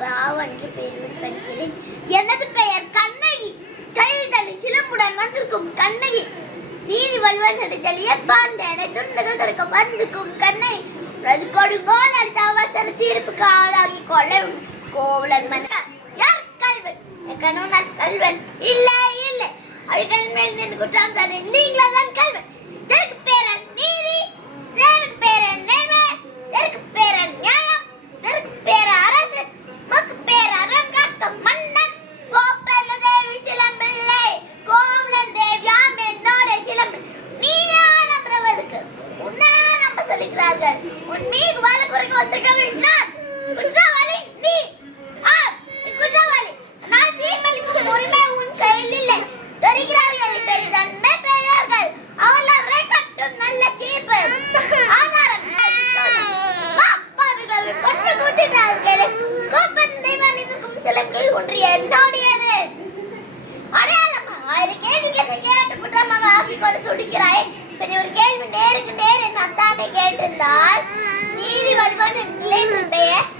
பாவன்று பெயரில் படிக்கிறேன். எனது பெயர் கண்ணகி. கைவிட்டலை சிலம்புடன் வந்திருக்கும் கண்ணகி. நீதி வல்வன் நெடுஞ்செழிய பாண்டனை துண்டகம் தடுக்க வந்திருக்கும் கண்ணகி. அது கொடுங்கோல் அடுத்த அவசர தீர்ப்புக்கு ஆளாகி கொள்ளும் கோவலன் மன்னர். யார் கல்வன்? கணவன் கல்வன் இல்லை இல்லை. அவர்கள் மேல் நின்று குற்றம் சாட்டி நீங்களா தான் கல்வன். இதற்கு பேரன் நீதி, இதற்கு பேரன் நேர்மை, இதற்கு பேரன் நியாயம், இதற்கு பேர அரசு, மக்கு பேர அறம் காக்க மன்னன். கோப்பல் தேவி சிலம்பிள்ளை, கோவலன் தேவியாம் என்னோட சிலம்பில். நீயா நம்புறவருக்கு உன்னை நம்ப சொல்லிக்கிறார்கள். உன் மீது வாழ குறைக்க வந்திருக்க நான் குற்றவாளி. நீ குற்றவாளி. நான் தீர்ப்பளிக்கும் உரிமை உன் கையில் இல்லை. தெரிகிறார்கள் பெரிதன்மை பெரியார்கள். அவளை கட்டும் நல்ல தீர்ப்பு ஆதாரம் கொண்டு கூட்டினார்களே. கோப்பன் தெய்வம் இருக்கும் சிலம்பில் ஒன்று என்னோடையது அடையாளமா. அது கேள்வி கேட்டு குற்றமாக ஆக்கி கொண்டு துடிக்கிறாய். இப்படி ஒரு கேள்வி நேருக்கு நேர் என் அத்தானை கேட்டிருந்தால் நீதி வல்வன் பெயர்